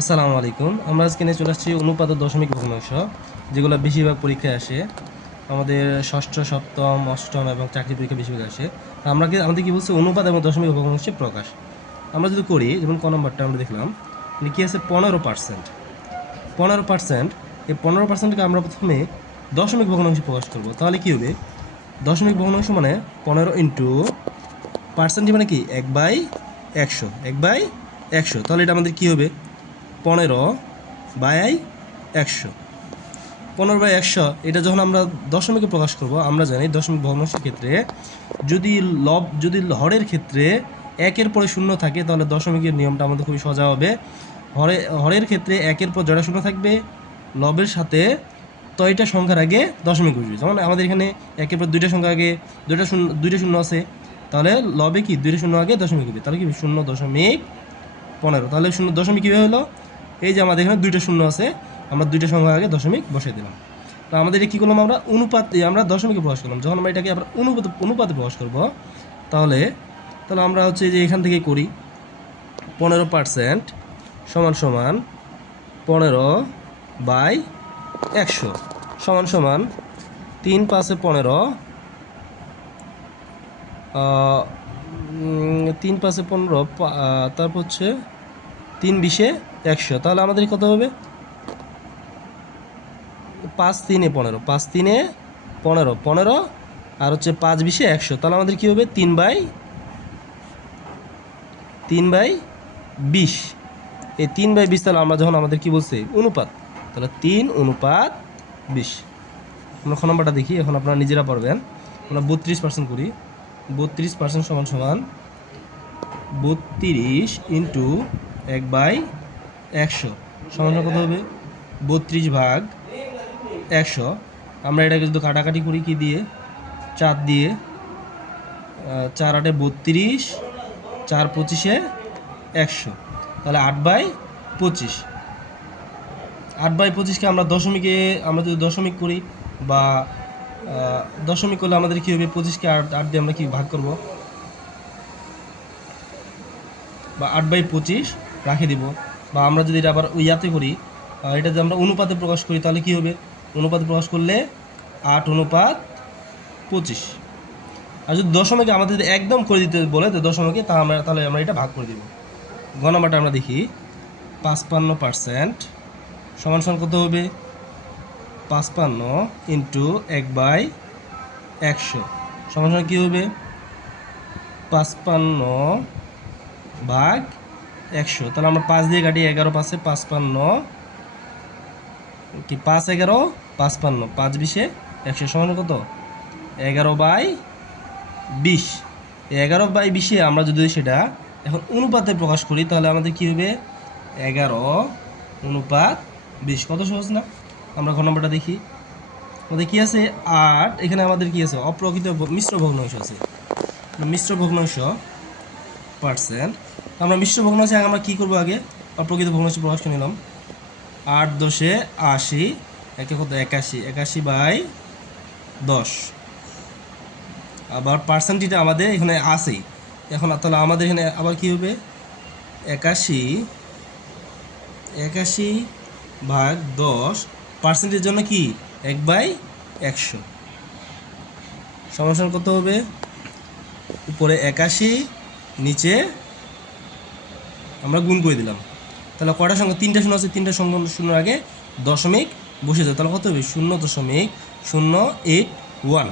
আসসালামু আলাইকুম। আমরা আজকে নিয়ে চলে আসছি অনুপাত দশমিক ভগ্নাংশ, যেগুলো বেশিরভাগ পরীক্ষায় আসে। আমাদের ষষ্ঠ, সপ্তম, অষ্টম এবং চাকরি পরীক্ষা বেশিরভাগ আসে। আমাদের কি বলছে, অনুপাত এবং দশমিক ভগ্নাংশের প্রকাশ। আমরা যদি করি, যেমন ক নম্বরটা আমরা দেখলাম, কি আছে 15%। 15%, এই 15%কে আমরা প্রথমে দশমিক ভগ্নাংশে প্রকাশ করব। তাহলে কি হবে, দশমিক ভগ্নাংশ মানে 15 ইন্টু পার্সেন্টই মানে কি 1/100, 1/100। তাহলে এটা আমাদের কি হবে, 15/100। 15/100 এটা যখন আমরা দশমিকে প্রকাশ করব, আমরা জানি দশমিক ভগ্নাংশের ক্ষেত্রে যদি হরের ক্ষেত্রে একের পরে শূন্য থাকে, তাহলে দশমিকের নিয়মটা আমাদের খুবই সোজা হবে। হরের ক্ষেত্রে একের পর জোড়া শূন্য থাকবে, লবের সাথে তয়টা সংখ্যার আগে দশমিক বসবে। যেমন আমাদের এখানে একের পর দুইটা সংখ্যা আগে দুইটা শূন্য আছে, তাহলে লবে কি দুইটা শূন্য আগে দশমিক হবে, তাহলে কি 0.15। তাহলে শূন্য দশমিক কীভাবে হলো, এই যে আমাদের এখানে দুইটা শূন্য আছে, আমরা দুইটা সংখ্যা আগে দশমিক বসিয়ে দিলাম। তো আমাদের এটা কী করলাম, আমরা দশমিকে প্রকাশ করলাম। যখন আমরা এটাকে আবার অনুপাতে প্রকাশ করব, তাহলে আমরা হচ্ছে যে এখান থেকে করি 15% সমান সমান 15/100 সমান সমান 3 × 5 = 15, 3 × 5 = 15, তারপর হচ্ছে 3 × 20 = 100। তাহলে আমাদের কত হবে, 5 × 3 = 15, 5 × 3 = 15, 15 আর হচ্ছে 5 × 20 = 100। তাহলে আমাদের কী হবে, 3/20। এই 3/20, তাহলে আমরা যখন আমাদের কী বলছে অনুপাত, তাহলে 3:20। আমরা খ নম্বরটা দেখি, এখন আপনারা নিজেরা পারবেন। আমরা 32% করি। 32% সমান সমান 32 × 1/100 সমান কত হবে, 32/100। আমরা এটাকে যদি কাটাকাটি করি কি দিয়ে, 4 দিয়ে, 4 × 8 = 32, 4 × 25 = 100, তাহলে 8/25। 8/25কে আমরা যদি দশমিক করি বা দশমিক করলে আমাদের কী হবে, 25কে 8 দিয়ে আমরা কি ভাগ করব, বা 8/25 রাখে দিব। বা আমরা যদি এটা আবার ইয়াতে করি, এটা যদি আমরা অনুপাতে প্রকাশ করি, তাহলে কি হবে, অনুপাতে প্রকাশ করলে 8:25। আর যদি দশমিকে আমাদের যদি একদম করে দিতে বলে তো দশমিকে, তাহলে আমরা এটা ভাগ করে দিব। ঘ নাম্বারটা আমরা দেখি, 55% সমান সমান কত হবে, 55 × 1/100 সমান সমান কী হবে, 55/100। তাহলে আমরা 5 দিয়ে কাটি, 11 × 5 = 55, কি 5 × 11 = 55, 5 × 20 = 100 সমান কত, 11/20। 11/20 আমরা যদি সেটা এখন অনুপাতে প্রকাশ করি, তাহলে আমাদের কী হবে, 11:20। কত সহজ না। আমরা ঘ নম্বরটা দেখি, আমাদের কী আছে 8, এখানে আমাদের কী আছে, অপ্রকৃত মিশ্র ভগ্নাংশ আছে, মিশ্র ভগ্নাংশ %। আমরা মিশ্র ভগ্নাংশে আমরা কী করবো, আগে অপ্রকৃত ভগ্নাংশ প্রকাশ করে নিলাম। 8 × 10 = 80, একে কত 81, 81/10। আবার পার্সেন্টেজটা আমাদের এখানে আসেই, এখন তাহলে আমাদের এখানে আবার কী হবে, 81/10 পার্সেন্টের জন্য কি 1/100 সমান কত হবে, উপরে 81, নিচে আমরা গুণ করে দিলাম। তাহলে কয়টা সংখ্যা, 3টা শূন্য আছে, 3টা শূন্যর আগে দশমিক বসে যাবে, তাহলে কত হবে, 0.081।